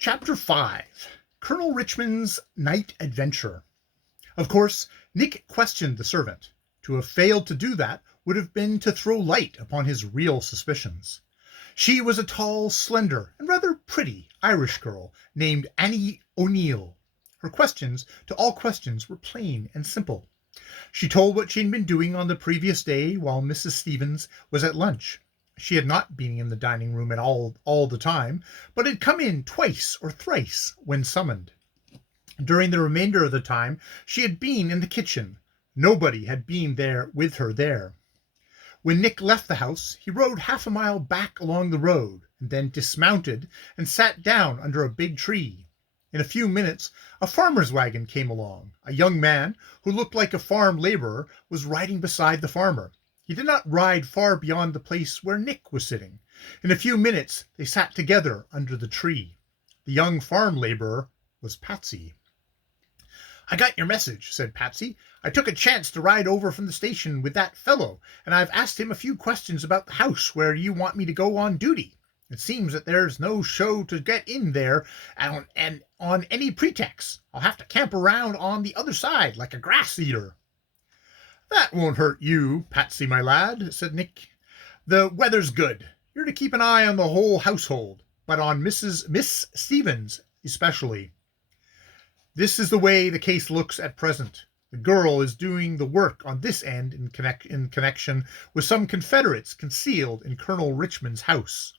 Chapter 5. Colonel Richmond's Night Adventure. Of course, Nick questioned the servant. To have failed to do that would have been to throw light upon his real suspicions. She was a tall, slender, and rather pretty Irish girl named Annie O'Neill. Her questions to all questions were plain and simple. She told what she had been doing on the previous day while Mrs. Stevens was at lunch. She had not been in the dining room at all the time, but had come in twice or thrice when summoned. During the remainder of the time she had been in the kitchen. Nobody had been there with her there. When Nick left the house, he rode half a mile back along the road, and then dismounted and sat down under a big tree. In a few minutes a farmer's wagon came along. A young man, who looked like a farm laborer, was riding beside the farmer. He did not ride far beyond the place where Nick was sitting. In a few minutes they sat together under the tree. The young farm laborer was Patsy. "I got your message," said Patsy. "I took a chance to ride over from the station with that fellow, and I've asked him a few questions about the house where you want me to go on duty. It seems that there's no show to get in there and on any pretext. I'll have to camp around on the other side like a grass eater." "That won't hurt you, Patsy, my lad," said Nick. "The weather's good. You're to keep an eye on the whole household, but on Miss Stevens especially. This is the way the case looks at present. The girl is doing the work on this end in connection with some Confederates concealed in Colonel Richmond's house.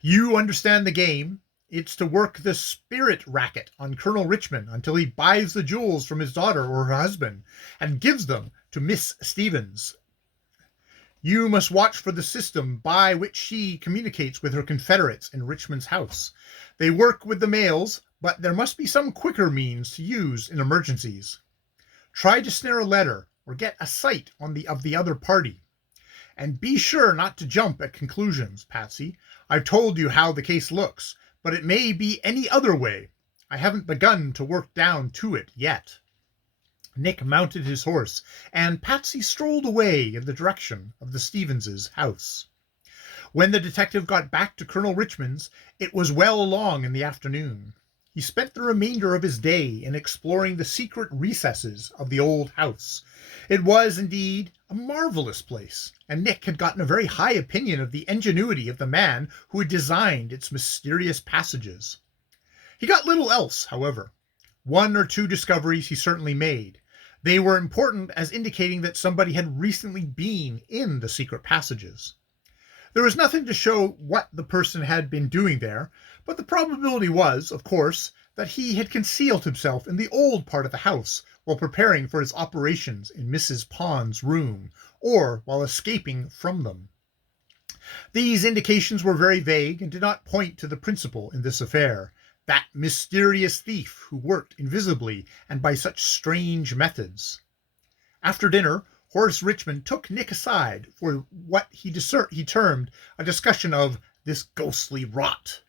You understand the game. It's to work the spirit racket on Colonel Richmond until he buys the jewels from his daughter or her husband and gives them to Miss Stevens. You must watch for the system by which she communicates with her Confederates in Richmond's house. They work with the mails, but there must be some quicker means to use in emergencies. Try to snare a letter or get a sight of the other party. And be sure not to jump at conclusions, Patsy. I've told you how the case looks, but it may be any other way. I haven't begun to work down to it yet." Nick mounted his horse, and Patsy strolled away in the direction of the Stevens' house. When the detective got back to Colonel Richmond's, it was well along in the afternoon. He spent the remainder of his day in exploring the secret recesses of the old house. It was, indeed, a marvelous place, and Nick had gotten a very high opinion of the ingenuity of the man who had designed its mysterious passages. He got little else, however. One or two discoveries he certainly made. They were important as indicating that somebody had recently been in the secret passages. There was nothing to show what the person had been doing there, but the probability was, of course, that he had concealed himself in the old part of the house while preparing for his operations in Mrs. Pond's room, or while escaping from them. These indications were very vague and did not point to the principal in this affair, that mysterious thief who worked invisibly and by such strange methods. After dinner, Horace Richmond took Nick aside for what he termed a discussion of this ghostly rot.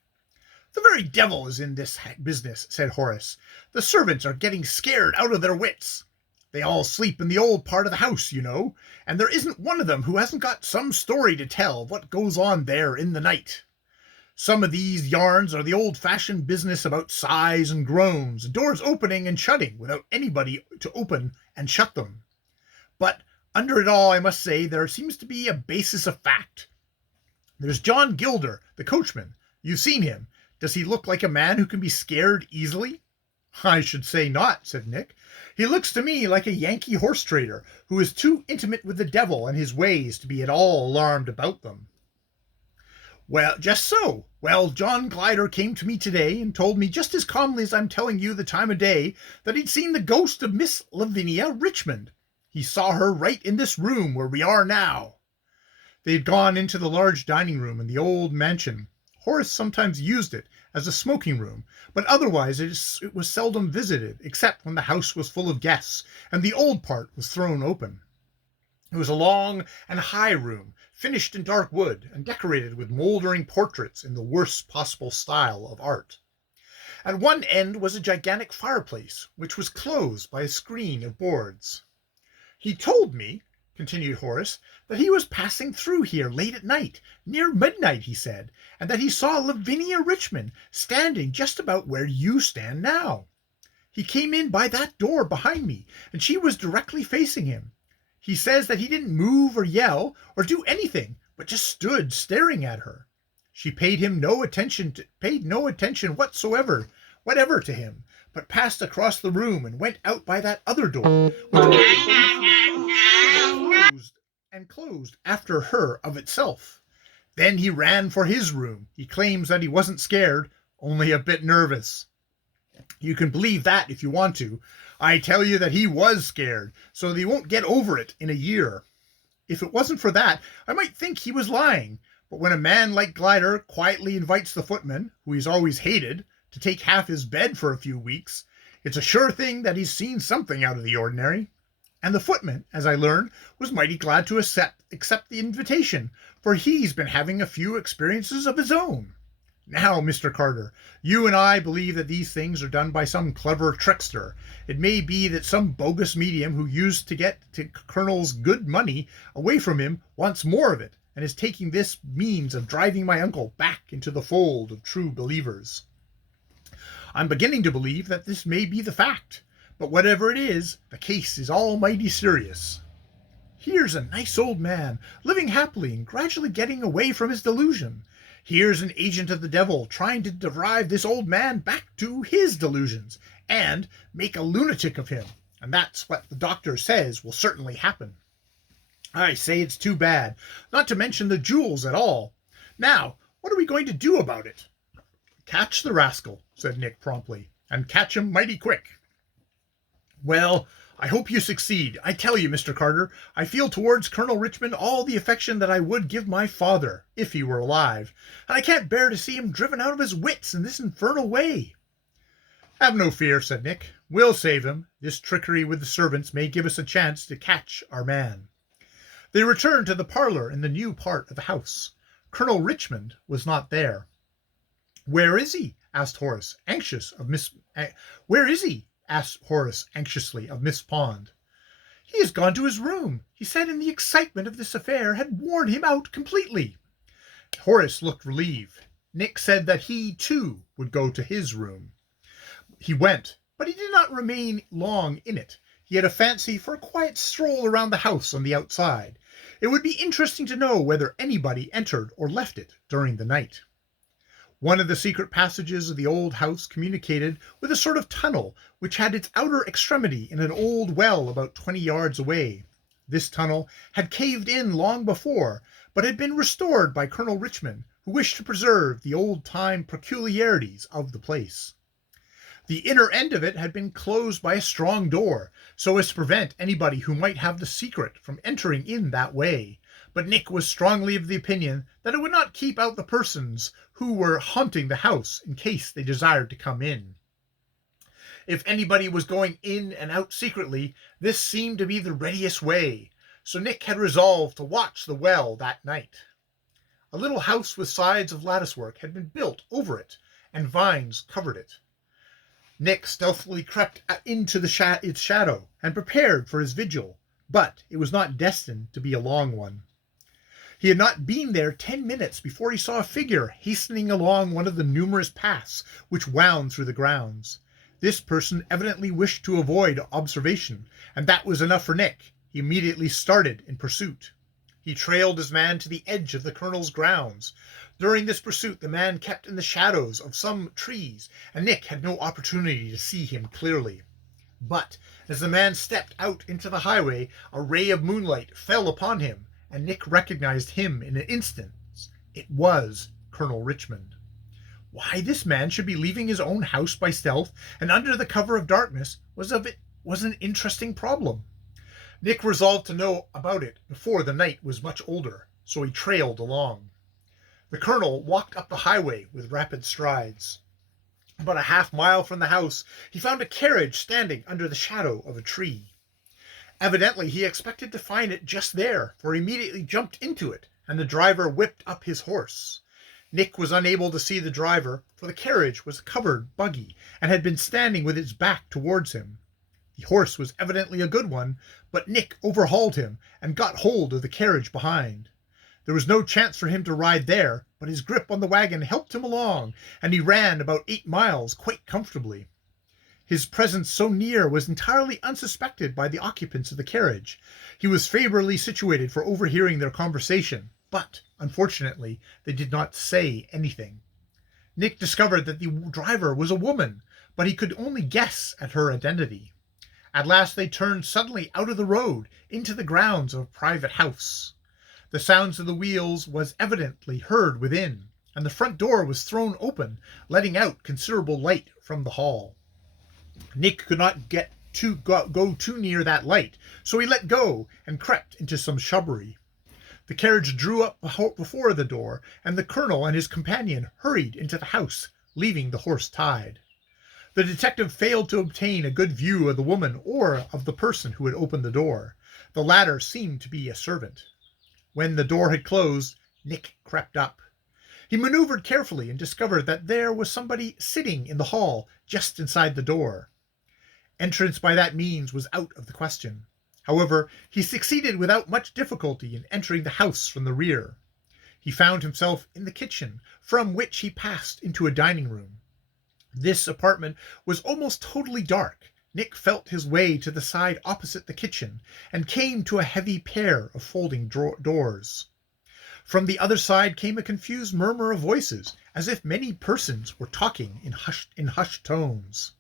"The very devil is in this business," said Horace. "The servants are getting scared out of their wits. They all sleep in the old part of the house, you know, and there isn't one of them who hasn't got some story to tell of what goes on there in the night. Some of these yarns are the old-fashioned business about sighs and groans, doors opening and shutting without anybody to open and shut them. But under it all, I must say, there seems to be a basis of fact. There's John Gilder, the coachman. You've seen him. Does he look like a man who can be scared easily?" "I should say not," said Nick. "He looks to me like a Yankee horse trader who is too intimate with the devil and his ways to be at all alarmed about them." "Well, just so. Well, John Glider came to me today and told me just as calmly as I'm telling you the time of day that he'd seen the ghost of Miss Lavinia Richmond. He saw her right in this room where we are now." They had gone into the large dining room in the old mansion. Horace sometimes used it as a smoking room, but otherwise it was seldom visited, except when the house was full of guests, and the old part was thrown open. It was a long and high room, finished in dark wood, and decorated with mouldering portraits in the worst possible style of art. At one end was a gigantic fireplace, which was closed by a screen of boards. "He told me," continued Horace, that he was passing through here late at night, near midnight, he said, and that he saw Lavinia Richmond standing just about where you stand now. He came in by that door behind me, and she was directly facing him. He says that he didn't move or yell or do anything, but just stood staring at her. She paid no attention whatever to him, but passed across the room and went out by that other door, which closed after her of itself. Then he ran for his room. He claims that he wasn't scared, only a bit nervous. You can believe that if you want to. I tell you that he was scared, so that he won't get over it in a year. If it wasn't for that, I might think he was lying. But when a man like Glider quietly invites the footman, who he's always hated, to take half his bed for a few weeks, it's a sure thing that he's seen something out of the ordinary. And the footman, as I learned, was mighty glad to accept the invitation, for he's been having a few experiences of his own. Now, Mr. Crtr, you and I believe that these things are done by some clever trickster. It may be that some bogus medium who used to get to Colonel's good money away from him wants more of it, and is taking this means of driving my uncle back into the fold of true believers. I'm beginning to believe that this may be the fact, but whatever it is, the case is almighty serious. Here's a nice old man, living happily and gradually getting away from his delusion. Here's an agent of the devil trying to drive this old man back to his delusions and make a lunatic of him. And that's what the doctor says will certainly happen. I say it's too bad, not to mention the jewels at all. Now, what are we going to do about it? Catch the rascal, said Nick promptly, and catch him mighty quick. Well, I hope you succeed. I tell you, Mr. Crtr, I feel towards Colonel Richmond all the affection that I would give my father, if he were alive, and I can't bear to see him driven out of his wits in this infernal way. Have no fear, said Nick. We'll save him. This trickery with the servants may give us a chance to catch our man. They returned to the parlor in the new part of the house. Colonel Richmond was not there. Where is he? Asked Horace, anxiously of Miss Pond. He has gone to his room. He said in the excitement of this affair had worn him out completely. Horace looked relieved. Nick said that he, too, would go to his room. He went, but he did not remain long in it. He had a fancy for a quiet stroll around the house on the outside. It would be interesting to know whether anybody entered or left it during the night. One of the secret passages of the old house communicated with a sort of tunnel which had its outer extremity in an old well about 20 yards away. This tunnel had caved in long before, but had been restored by Colonel Richmond, who wished to preserve the old-time peculiarities of the place. The inner end of it had been closed by a strong door, so as to prevent anybody who might have the secret from entering in that way. But Nick was strongly of the opinion that it would not keep out the persons who were haunting the house in case they desired to come in. If anybody was going in and out secretly, this seemed to be the readiest way, so Nick had resolved to watch the well that night. A little house with sides of latticework had been built over it, and vines covered it. Nick stealthily crept into its shadow and prepared for his vigil, but it was not destined to be a long one. He had not been there 10 minutes before he saw a figure hastening along one of the numerous paths which wound through the grounds. This person evidently wished to avoid observation, and that was enough for Nick. He immediately started in pursuit. He trailed his man to the edge of the colonel's grounds. During this pursuit, the man kept in the shadows of some trees, and Nick had no opportunity to see him clearly. But as the man stepped out into the highway, a ray of moonlight fell upon him, and Nick recognized him in an instant. It was Colonel Richmond. Why this man should be leaving his own house by stealth and under the cover of darkness was an interesting problem. Nick resolved to know about it before the night was much older, so he trailed along. The colonel walked up the highway with rapid strides. About a half-mile from the house, he found a carriage standing under the shadow of a tree. Evidently, he expected to find it just there, for he immediately jumped into it, and the driver whipped up his horse. Nick was unable to see the driver, for the carriage was a covered buggy, and had been standing with its back towards him. The horse was evidently a good one, but Nick overhauled him and got hold of the carriage behind. There was no chance for him to ride there, but his grip on the wagon helped him along, and he ran about 8 miles quite comfortably. His presence so near was entirely unsuspected by the occupants of the carriage. He was favorably situated for overhearing their conversation, but, unfortunately, they did not say anything. Nick discovered that the driver was a woman, but he could only guess at her identity. At last they turned suddenly out of the road into the grounds of a private house. The sounds of the wheels was evidently heard within, and the front door was thrown open, letting out considerable light from the hall. Nick could not go too near that light, so he let go and crept into some shrubbery. The carriage drew up before the door, and the colonel and his companion hurried into the house, leaving the horse tied. The detective failed to obtain a good view of the woman or of the person who had opened the door. The latter seemed to be a servant. When the door had closed, Nick crept up. He maneuvered carefully and discovered that there was somebody sitting in the hall just inside the door. Entrance by that means was out of the question. However, he succeeded without much difficulty in entering the house from the rear. He found himself in the kitchen, from which he passed into a dining room. This apartment was almost totally dark. Nick felt his way to the side opposite the kitchen and came to a heavy pair of folding doors. From the other side came a confused murmur of voices, as if many persons were talking in hushed tones.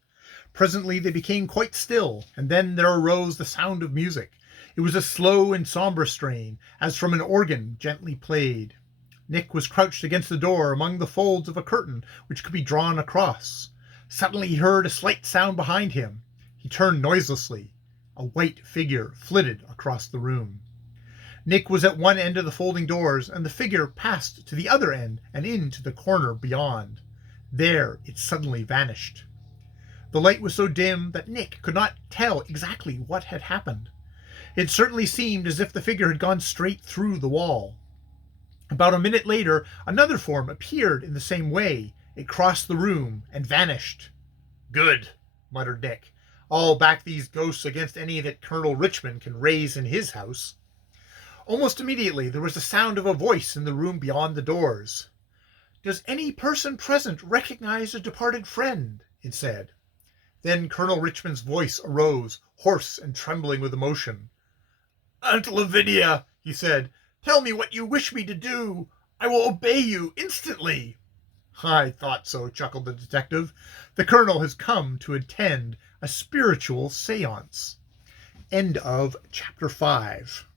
Presently they became quite still, and then there arose the sound of music. It was a slow and somber strain, as from an organ gently played. Nick was crouched against the door among the folds of a curtain which could be drawn across. Suddenly he heard a slight sound behind him. He turned noiselessly. A white figure flitted across the room. Nick was at one end of the folding doors, and the figure passed to the other end and into the corner beyond. There it suddenly vanished. The light was so dim that Nick could not tell exactly what had happened. It certainly seemed as if the figure had gone straight through the wall. About a minute later, another form appeared in the same way. It crossed the room and vanished. "Good," muttered Nick. "I'll back these ghosts against any that Colonel Richmond can raise in his house." Almost immediately there was the sound of a voice in the room beyond the doors. "Does any person present recognize a departed friend?" it said. Then Colonel Richmond's voice arose, hoarse and trembling with emotion. "Aunt Lavinia," he said, "tell me what you wish me to do. I will obey you instantly." "I thought so," chuckled the detective. "The colonel has come to attend a spiritual seance." End of chapter 5.